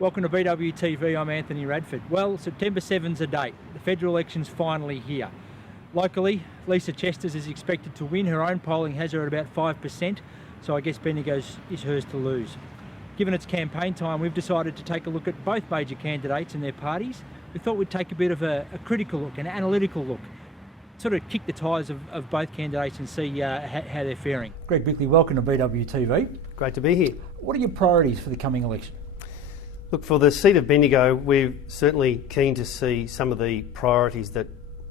Welcome to BWTV, I'm Anthony Radford. Well, September 7's a date. The federal election's finally here. Locally, Lisa Chesters is expected to win. Her own polling has her at about 5%, so I guess Bendigo's is hers to lose. Given it's campaign time, we've decided to take a look at both major candidates and their parties. We thought we'd take a bit of a critical look, an analytical look, sort of kick the tyres of both candidates and see how they're faring. Greg Bickley, welcome to BWTV. Great to be here. What are your priorities for the coming election? Look, for the seat of Bendigo, we're certainly keen to see some of the priorities that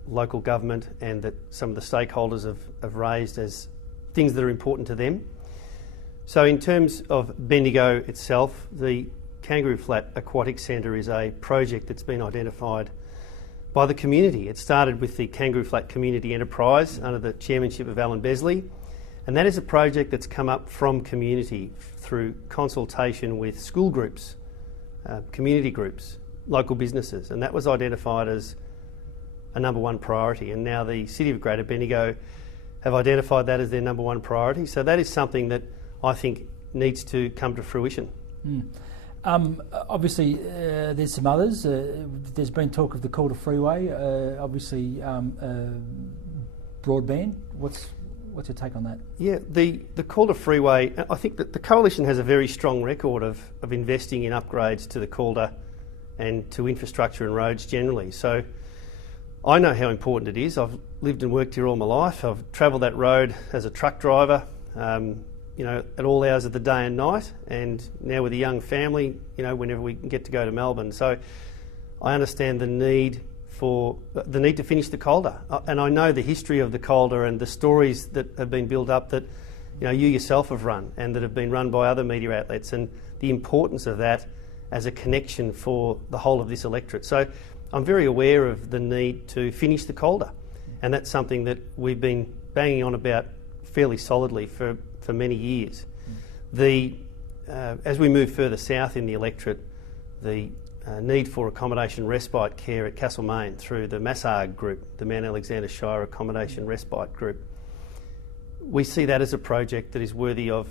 local government and that some of the stakeholders have raised as things that are important to them. So in terms of Bendigo itself, the Kangaroo Flat Aquatic Centre is a project that's been identified by the community. It started with the Kangaroo Flat Community Enterprise under the chairmanship of Alan Besley, and that is a project that's come up from community through consultation with school groups, community groups, local businesses, and that was identified as a number one priority. And now the City of Greater Bendigo have identified that as their number one priority. So that is something that I think needs to come to fruition. Obviously, there's some others. There's been talk of the Calder Freeway, obviously broadband. What's your take on that? Yeah, the Calder Freeway, I think that the Coalition has a very strong record of investing in upgrades to the Calder and to infrastructure and roads generally. So I know how important it is. I've lived and worked here all my life. I've travelled that road as a truck driver, at all hours of the day and night, and now with a young family, whenever we can get to go to Melbourne. So I understand the need to finish the Calder, and I know the history of the Calder and the stories that have been built up that you yourself have run and that have been run by other media outlets, and the importance of that as a connection for the whole of this electorate. So I'm very aware of the need to finish the Calder, and that's something that we've been banging on about fairly solidly for many years. As we move further south in the electorate, the need for accommodation respite care at Castlemaine through the Massag Group, the Mount Alexander Shire Accommodation Respite Group, we see that as a project that is worthy of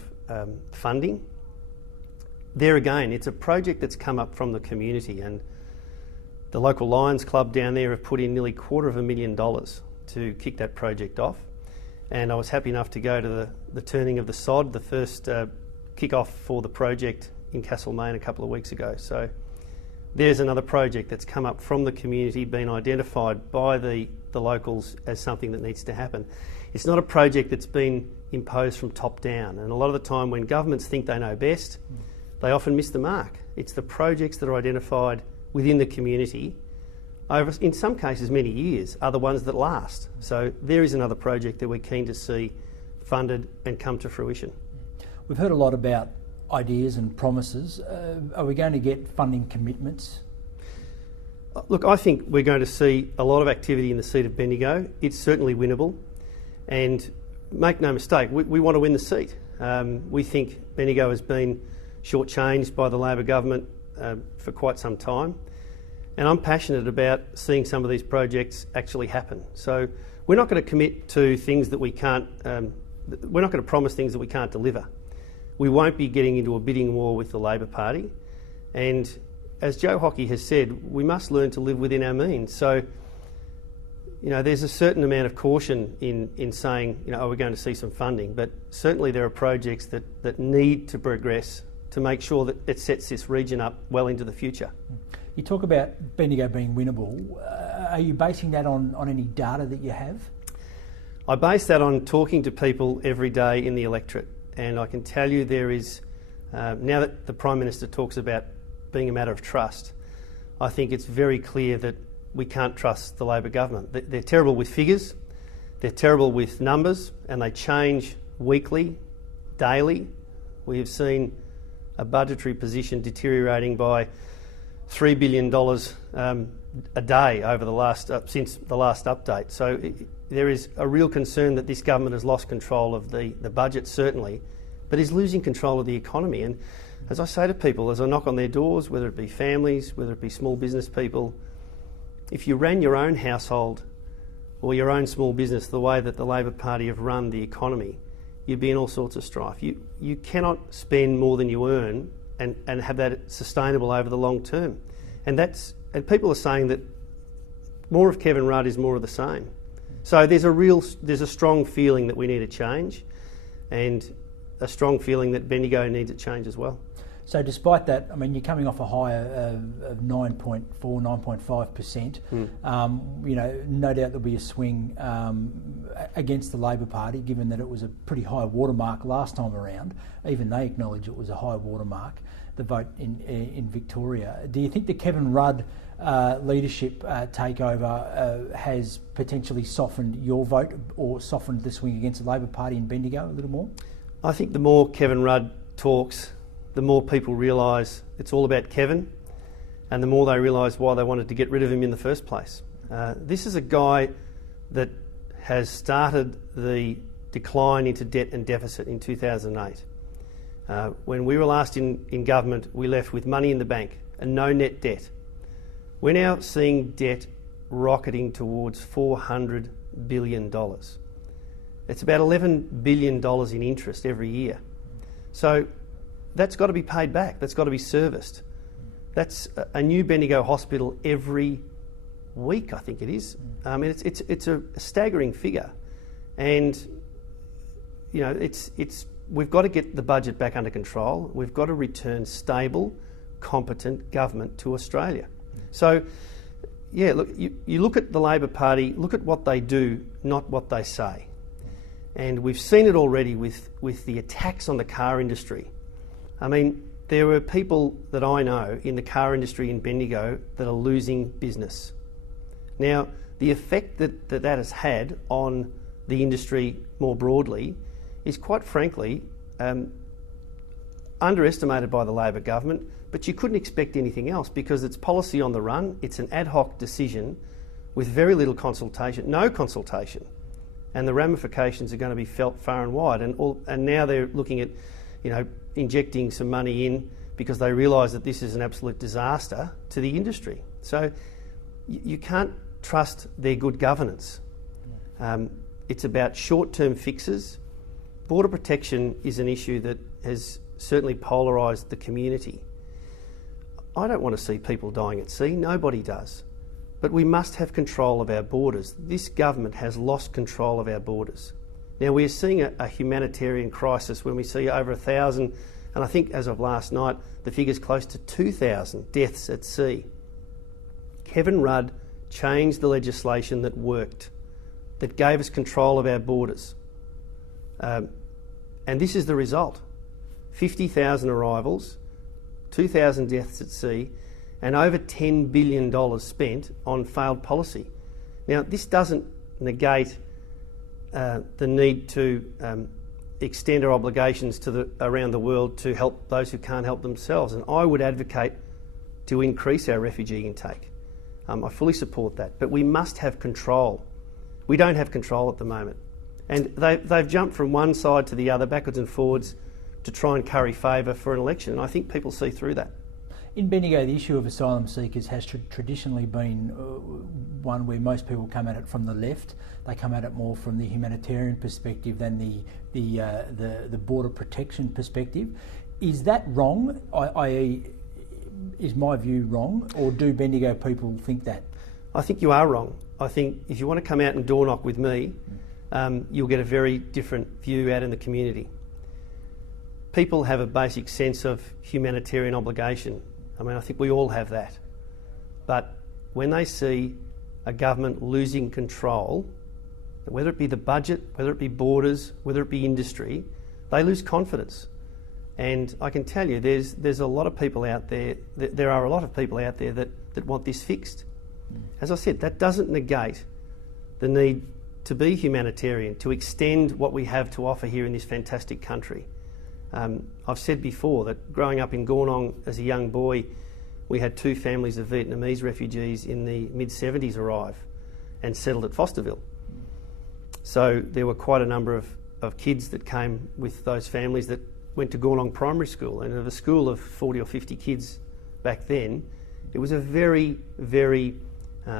funding. There again, it's a project that's come up from the community, and the local Lions Club down there have put in nearly $250,000 to kick that project off. And I was happy enough to go to the turning of the sod, the first kick-off for the project in Castlemaine a couple of weeks ago. So there's another project that's come up from the community, been identified by the locals as something that needs to happen. It's not a project that's been imposed from top down, and a lot of the time when governments think they know best, they often miss the mark. It's the projects that are identified within the community over, in some cases, many years, are the ones that last. So there is another project that we're keen to see funded and come to fruition. We've heard a lot about ideas and promises. Are we going to get funding commitments? Look, I think we're going to see a lot of activity in the seat of Bendigo. It's certainly winnable, and make no mistake, we want to win the seat. We think Bendigo has been shortchanged by the Labor government for quite some time, and I'm passionate about seeing some of these projects actually happen. So we're not going to commit to things that we can't, we're not going to promise things that we can't deliver. We won't be getting into a bidding war with the Labor Party, and as Joe Hockey has said, we must learn to live within our means. So, there's a certain amount of caution in saying, we're going to see some funding, but certainly there are projects that need to progress to make sure that it sets this region up well into the future. You talk about Bendigo being winnable. Are you basing that on any data that you have? I base that on talking to people every day in the electorate, and I can tell you there is, now that the Prime Minister talks about being a matter of trust, I think it's very clear that we can't trust the Labor government. They're terrible with figures, they're terrible with numbers, and they change weekly, daily. We have seen a budgetary position deteriorating by $3 billion a day over the last since the last update. So there is a real concern that this government has lost control of the budget, certainly, but is losing control of the economy. And as I say to people, as I knock on their doors, whether it be families, whether it be small business people, if you ran your own household or your own small business the way that the Labor Party have run the economy, you'd be in all sorts of strife. You cannot spend more than you earn and have that sustainable over the long term. And people are saying that more of Kevin Rudd is more of the same. So there's a strong feeling that we need a change, and a strong feeling that Bendigo needs a change as well. So despite that, I mean, you're coming off a high of 9.4, 9.5%. No doubt there'll be a swing against the Labor Party, given that it was a pretty high watermark last time around. Even they acknowledge it was a high watermark, the vote in Victoria. Do you think the Kevin Rudd leadership takeover has potentially softened your vote or softened the swing against the Labor Party in Bendigo a little more? I think the more Kevin Rudd talks, the more people realise it's all about Kevin, and the more they realise why they wanted to get rid of him in the first place. This is a guy that has started the decline into debt and deficit in 2008. When we were last in government, we left with money in the bank and no net debt. We're now seeing debt rocketing towards $400 billion. It's about $11 billion in interest every year. So that's got to be paid back. That's got to be serviced. That's a new Bendigo hospital every week, I think it is. I mean, it's a staggering figure, and we've got to get the budget back under control. We've got to return stable, competent government to Australia. So, yeah, look, you look at the Labor Party, look at what they do, not what they say. And we've seen it already with the attacks on the car industry. I mean, there are people that I know in the car industry in Bendigo that are losing business. Now, the effect that has had on the industry more broadly is, quite frankly, underestimated by the Labor government, but you couldn't expect anything else because it's policy on the run. It's an ad hoc decision with very little consultation, no consultation, and the ramifications are going to be felt far and wide. And now they're looking at, injecting some money in because they realise that this is an absolute disaster to the industry. So you can't trust their good governance. It's about short-term fixes. Border protection is an issue that has certainly polarised the community. I don't want to see people dying at sea, nobody does. But we must have control of our borders. This government has lost control of our borders. Now, we're seeing a humanitarian crisis when we see over 1,000, and I think as of last night, the figure's close to 2,000 deaths at sea. Kevin Rudd changed the legislation that worked, that gave us control of our borders. And this is the result. 50,000 arrivals, 2,000 deaths at sea, and over $10 billion spent on failed policy. Now, this doesn't negate the need to extend our obligations to around the world to help those who can't help themselves. And I would advocate to increase our refugee intake. I fully support that. But we must have control. We don't have control at the moment. And they've jumped from one side to the other, backwards and forwards, to try and curry favour for an election. And I think people see through that. In Bendigo, the issue of asylum seekers has traditionally been one where most people come at it from the left. They come at it more from the humanitarian perspective than the border protection perspective. Is that wrong? I.e., is my view wrong, or do Bendigo people think that? I think you are wrong. I think if you want to come out and door knock with me, you'll get a very different view out in the community. People have a basic sense of humanitarian obligation. I mean, I think we all have that. But when they see a government losing control, whether it be the budget, whether it be borders, whether it be industry, they lose confidence. And I can tell you, there's a lot of people out there, there are a lot of people out there that want this fixed. As I said, that doesn't negate the need to be humanitarian, to extend what we have to offer here in this fantastic country. I've said before that growing up in Gornong as a young boy, we had 2 families of Vietnamese refugees in the mid-70s arrive and settled at Fosterville. So there were quite a number of kids that came with those families that went to Gornong Primary School, and of a school of 40 or 50 kids back then, it was a very, very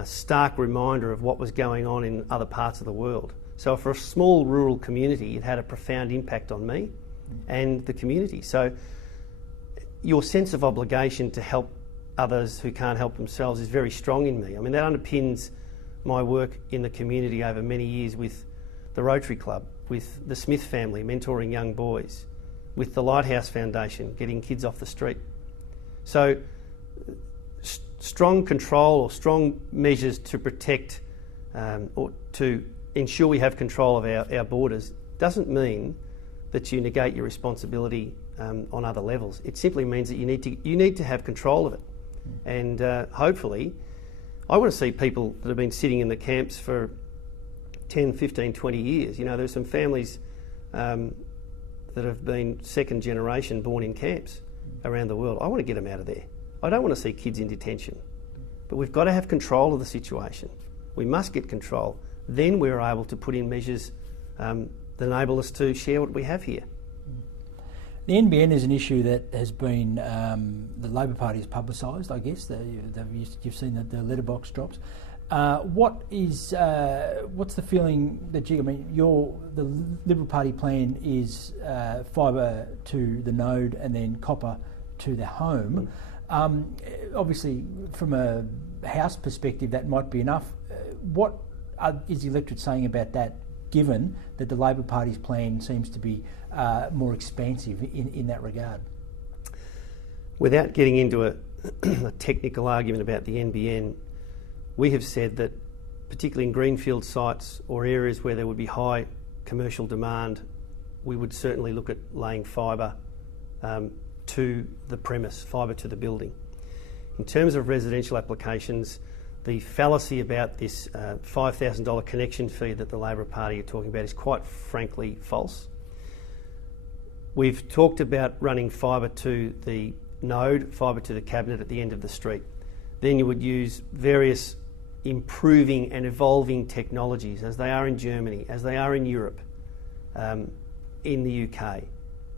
stark reminder of what was going on in other parts of the world. So for a small rural community, it had a profound impact on me and the community. So your sense of obligation to help others who can't help themselves is very strong in me. I mean, that underpins my work in the community over many years with the Rotary Club, with the Smith family, mentoring young boys, with the Lighthouse Foundation, getting kids off the street. So strong control or strong measures to protect or to ensure we have control of our borders doesn't mean that you negate your responsibility on other levels. It simply means that you need to have control of it. And hopefully, I want to see people that have been sitting in the camps for 10, 15, 20 years. You know, there's some families that have been second generation born in camps around the world. I want to get them out of there. I don't want to see kids in detention. But we've got to have control of the situation. We must get control. Then we're able to put in measures that enable us to share what we have here. The NBN is an issue that has been, the Labor Party has publicised, I guess. You've seen the letterbox drops. What's the feeling that the Liberal Party plan is fibre to the node and then copper to the home. Obviously, from a house perspective, that might be enough. What is the electorate saying about that, given that the Labor Party's plan seems to be more expansive in that regard? Without getting into a technical argument about the NBN, we have said that, particularly in greenfield sites or areas where there would be high commercial demand, we would certainly look at laying fibre to the premise, fibre to the building. In terms of residential applications, the fallacy about this $5,000 connection fee that the Labor Party are talking about is quite frankly false. We've talked about running fibre to the node, fibre to the cabinet at the end of the street. Then you would use various improving and evolving technologies, as they are in Germany, as they are in Europe, in the UK,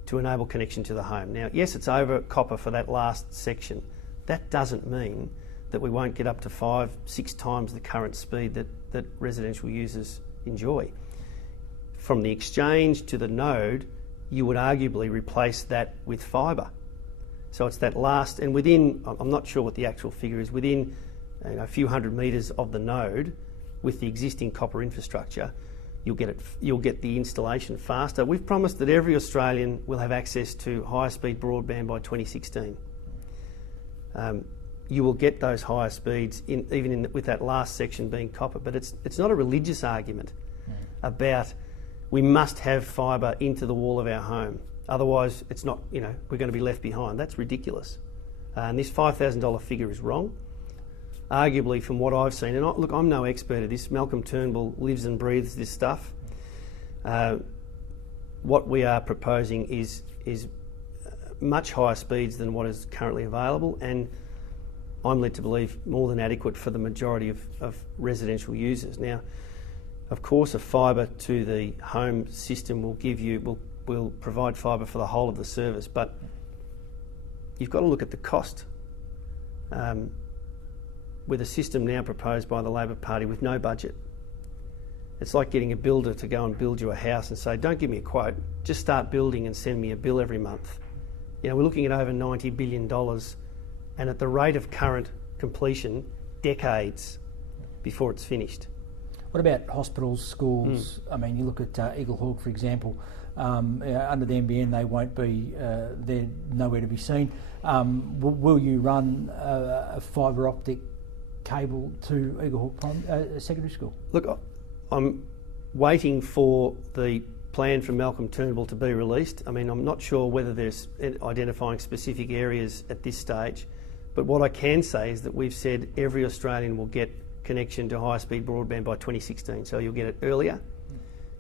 to enable connection to the home. Now, yes, it's over copper for that last section. That doesn't mean that we won't get up to 5-6 times the current speed that residential users enjoy. From the exchange to the node, you would arguably replace that with fibre. So it's that last, and within, I'm not sure what the actual figure is, within a few hundred metres of the node, with the existing copper infrastructure, you'll get the installation faster. We've promised that every Australian will have access to higher speed broadband by 2016. You will get those higher speeds with that last section being copper, but it's not a religious argument about we must have fibre into the wall of our home. Otherwise, it's not, we're going to be left behind. That's ridiculous. And this $5,000 figure is wrong. Arguably, from what I've seen, and look, I'm no expert at this. Malcolm Turnbull lives and breathes this stuff. What we are proposing is much higher speeds than what is currently available, and I'm led to believe more than adequate for the majority of residential users. Now, of course, a fibre to the home system will provide fibre for the whole of the service, but you've got to look at the cost. With a system now proposed by the Labor Party with no budget, it's like getting a builder to go and build you a house and say, don't give me a quote, just start building and send me a bill every month. We're looking at over $90 billion, and at the rate of current completion, decades before it's finished. What about hospitals, schools? I mean, you look at Eagle Hawk, for example. Under the NBN, they won't be, they're nowhere to be seen. Will you run a fibre optic cable to Eagle Hawk Secondary School? Look, I'm waiting for the plan from Malcolm Turnbull to be released. I mean, I'm not sure whether there's identifying specific areas at this stage, but what I can say is that we've said every Australian will get connection to high-speed broadband by 2016, so you'll get it earlier.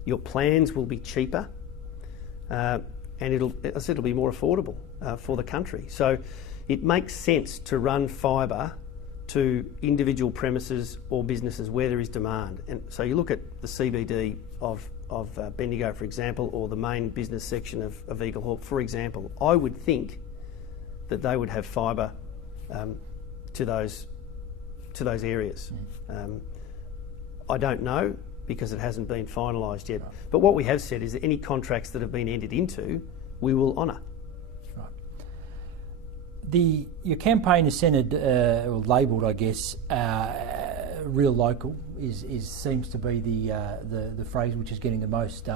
Your plans will be cheaper, and it'll be more affordable for the country. So it makes sense to run fibre to individual premises or businesses where there is demand. And so you look at the CBD of Bendigo, for example, or the main business section of Eagle Hawk, for example. I would think that they would have fibre to those areas. I don't know, because it hasn't been finalised yet. Right. But what we have said is that any contracts that have been entered into, we will honour. Right. Your campaign is centred, or labelled, I guess, real local seems to be the phrase which is getting the most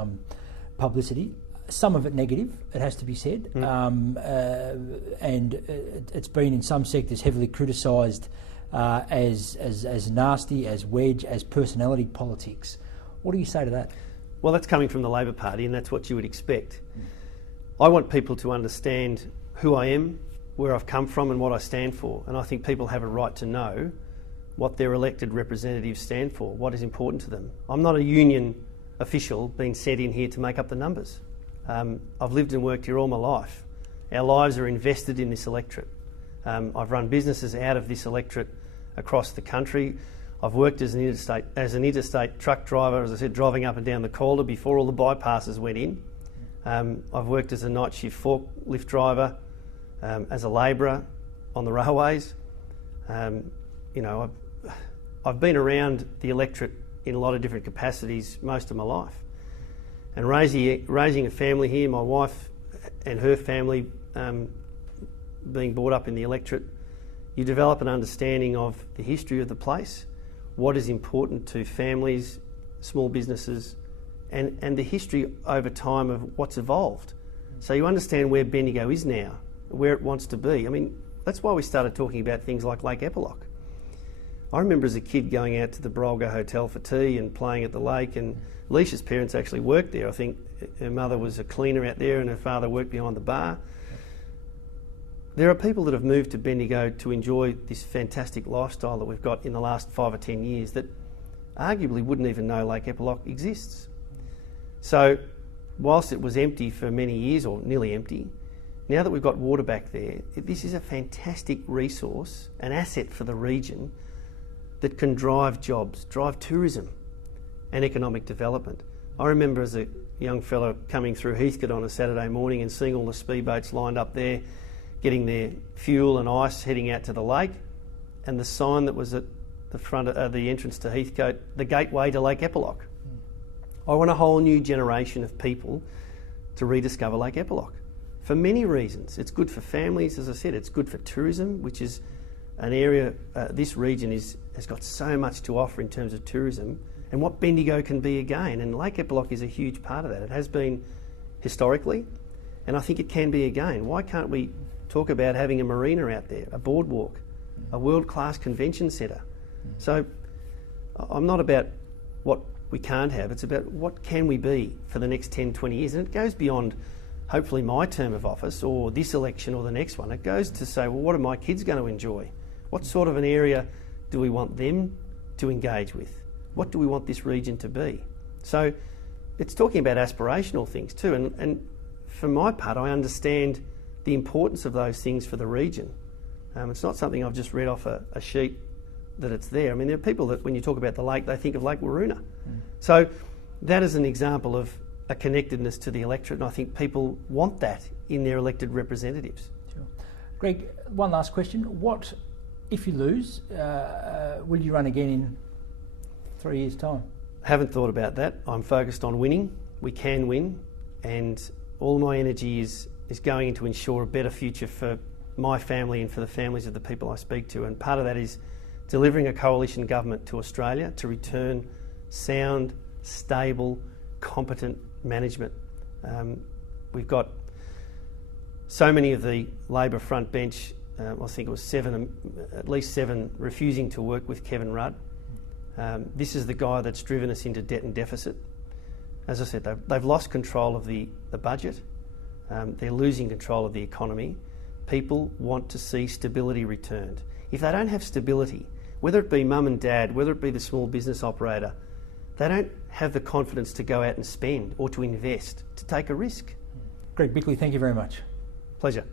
publicity. Some of it negative, it has to be said, and it's been in some sectors heavily criticised as nasty, as wedge, as personality politics. What do you say to that? Well, that's coming from the Labor Party, and that's what you would expect. I want people to understand who I am, where I've come from and what I stand for, and I think people have a right to know what their elected representatives stand for, what is important to them. I'm not a union official being sent in here to make up the numbers. I've lived and worked here all my life. Our lives are invested in this electorate. I've run businesses out of this electorate across the country. I've worked as an interstate truck driver, as I said, driving up and down the Calder before all the bypasses went in. I've worked as a night shift forklift driver, as a labourer on the railways. I've been around the electorate in a lot of different capacities most of my life. And raising a family here, my wife and her family being brought up in the electorate, you develop an understanding of the history of the place, what is important to families, small businesses, and the history over time of what's evolved. So you understand where Bendigo is now, where it wants to be. I mean, that's why we started talking about things like Lake Epilock. I remember as a kid going out to the Brolga Hotel for tea and playing at the lake, and Leisha's parents actually worked there. I think her mother was a cleaner out there and her father worked behind the bar. There are people that have moved to Bendigo to enjoy this fantastic lifestyle that we've got in the last 5 or 10 years that arguably wouldn't even know Lake Epilock exists. So whilst it was empty for many years, or nearly empty, now that we've got water back there, this is a fantastic resource, an asset for the region that can drive jobs, drive tourism and economic development. I remember as a young fellow coming through Heathcote on a Saturday morning and seeing all the speedboats lined up there, getting their fuel and ice, heading out to the lake, and the sign that was at the front of the entrance to Heathcote, the gateway to Lake Epilock. I want a whole new generation of people to rediscover Lake Epilock for many reasons. It's good for families, as I said, it's good for tourism, which is an area, this region has got so much to offer in terms of tourism and what Bendigo can be again. And Lake Epilock is a huge part of that. It has been historically, and I think it can be again. Why can't we talk about having a marina out there, a boardwalk, a world-class convention centre? So I'm not about what we can't have, it's about what can we be for the next 10, 20 years. And it goes beyond hopefully my term of office or this election or the next one. It goes to say, well, what are my kids going to enjoy? What sort of an area do we want them to engage with? What do we want this region to be? So it's talking about aspirational things too. And for my part, I understand the importance of those things for the region. It's not something I've just read off a sheet that it's there. I mean, there are people that when you talk about the lake, they think of Lake Waroona. So that is an example of a connectedness to the electorate, and I think people want that in their elected representatives. Sure. Greg, one last question. What, if you lose, will you run again in 3 years' time? Haven't thought about that. I'm focused on winning. We can win, and all my energy is going to ensure a better future for my family and for the families of the people I speak to, and part of that is delivering a coalition government to Australia to return sound, stable, competent management. We've got so many of the Labor front bench, I think it was at least seven, refusing to work with Kevin Rudd. This is the guy that's driven us into debt and deficit. As I said, they've lost control of the budget. They're losing control of the economy. People want to see stability returned. If they don't have stability, whether it be mum and dad, whether it be the small business operator, they don't have the confidence to go out and spend or to invest, to take a risk. Greg Bickley, thank you very much. Pleasure.